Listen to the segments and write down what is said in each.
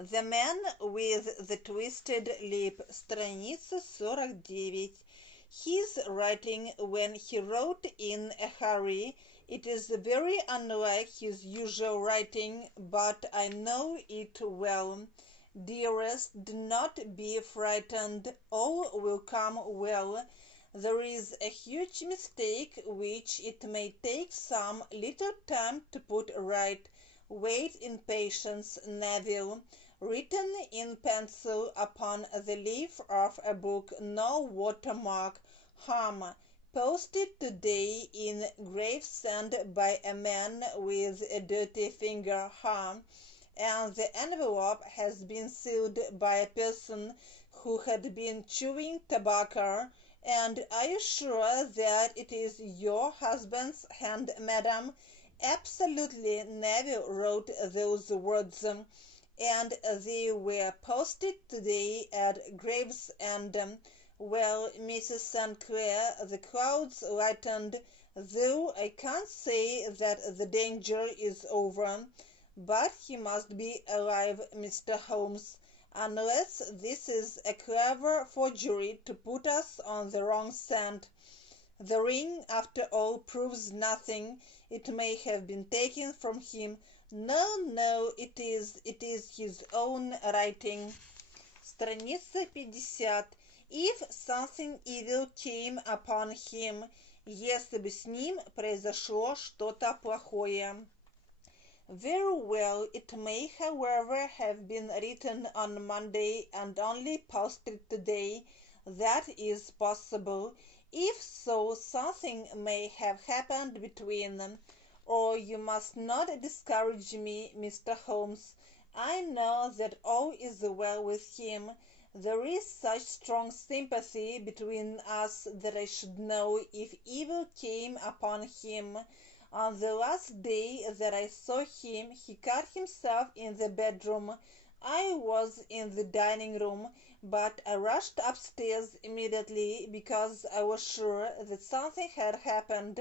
The Man with the Twisted Lip, страница 49. He's writing when he wrote in a hurry. It is very unlike his usual writing, but I know it well. Dearest, do not be frightened. All will come well. There is a huge mistake which it may take some little time to put right. Wait in patience, Neville. Written in pencil upon the leaf of a book, no watermark. Posted today in Gravesend by a man with a dirty finger. And the envelope has been sealed by a person who had been chewing tobacco. And are you sure that it is your husband's hand, madam? Absolutely, Neville wrote those words, and they were posted today at Gravesend. Well, Mrs. St. Clair, the clouds lightened, though I can't say that the danger is over. But he must be alive, Mr. Holmes, unless this is a clever forgery to put us on the wrong scent. The ring, after all, proves nothing. It may have been taken from him. No, it is his own writing. Страница 50. If something evil came upon him, если бы с ним произошло что-то плохое. Very well, it may, however, have been written on Monday and only posted today. That is possible. If so, something may have happened between them. Oh, you must not discourage me, Mr. Holmes. I know that all is well with him. There is such strong sympathy between us that I should know if evil came upon him. On the last day that I saw him, he cut himself in the bedroom. I was in the dining room, but I rushed upstairs immediately because I was sure that something had happened.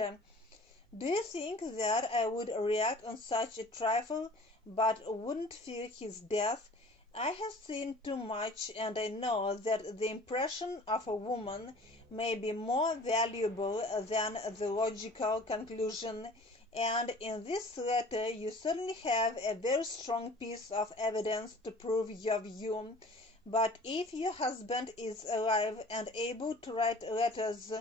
Do you think that I would react on such a trifle, but wouldn't fear his death? I have seen too much, and I know that the impression of a woman may be more valuable than the logical conclusion, and in this letter you certainly have a very strong piece of evidence to prove your view. But if your husband is alive and able to write letters,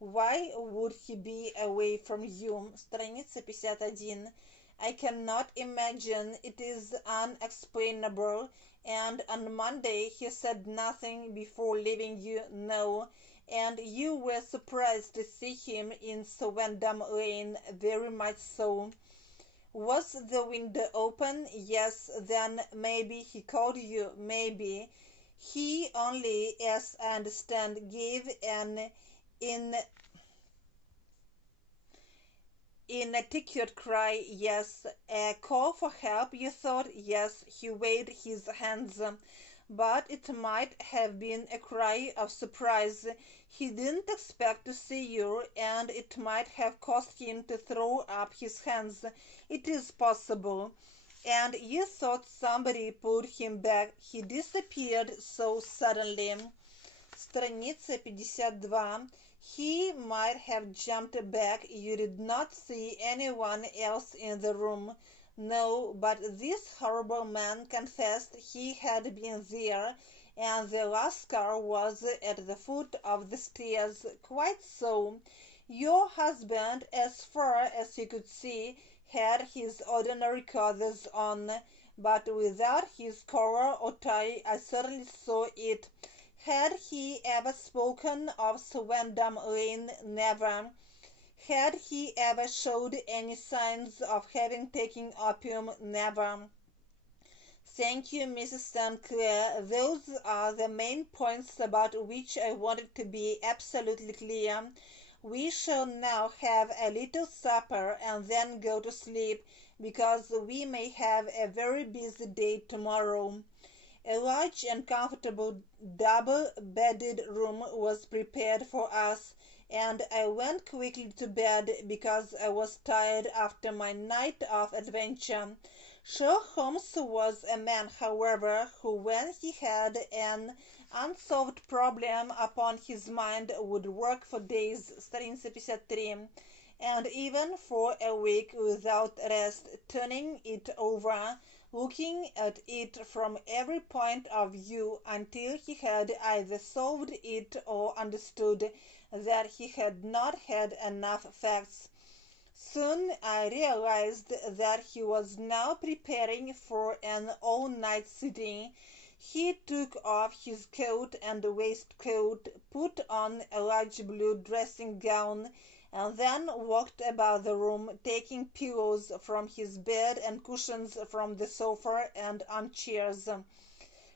why would he be away from you? Страница 51. I cannot imagine. It is unexplainable. And on Monday he said nothing before leaving you, no, and you were surprised to see him in Swindham Lane, very much so. Was the window open? Yes. Then maybe he called you, maybe. He only, as I understand, gave an inarticulate cry. Yes. A call for help, you thought? Yes. He waved his hands. But it might have been a cry of surprise. He didn't expect to see you, and it might have caused him to throw up his hands. It is possible. And you thought somebody pulled him back. He disappeared so suddenly. Страница 52. He might have jumped back. You did not see anyone else in the room. No, but this horrible man confessed he had been there, and the last car was at the foot of the stairs. Quite so. Your husband, as far as you could see, had his ordinary clothes on, but without his collar or tie. I certainly saw it. Had he ever spoken of Swindham Lane? Never. Had he ever showed any signs of having taken opium? Never. Thank you, Mrs. St. Clair. Those are the main points about which I wanted to be absolutely clear. We shall now have a little supper and then go to sleep, because we may have a very busy day tomorrow. A large and comfortable double-bedded room was prepared for us, and I went quickly to bed because I was tired after my night of adventure. Sherlock Holmes was a man, however, who, when he had an unsolved problem upon his mind, would work for days, страница 53, and even for a week without rest, turning it over, looking at it from every point of view until he had either solved it or understood that he had not had enough facts. Soon I realized that he was now preparing for an all-night sitting. He took off his coat and waistcoat, put on a large blue dressing gown, and then walked about the room, taking pillows from his bed and cushions from the sofa and armchairs.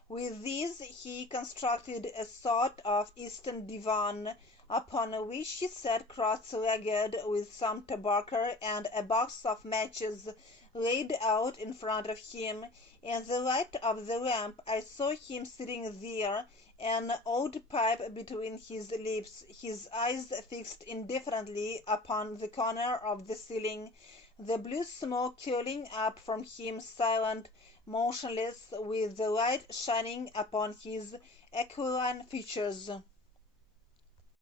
With these he constructed a sort of Eastern divan, upon which he sat cross-legged, with some tobacco and a box of matches laid out in front of him. In the light of the lamp I saw him sitting there, an old pipe between his lips, his eyes fixed indifferently upon the corner of the ceiling, the blue smoke curling up from him, silent, motionless, with the light shining upon his aquiline features.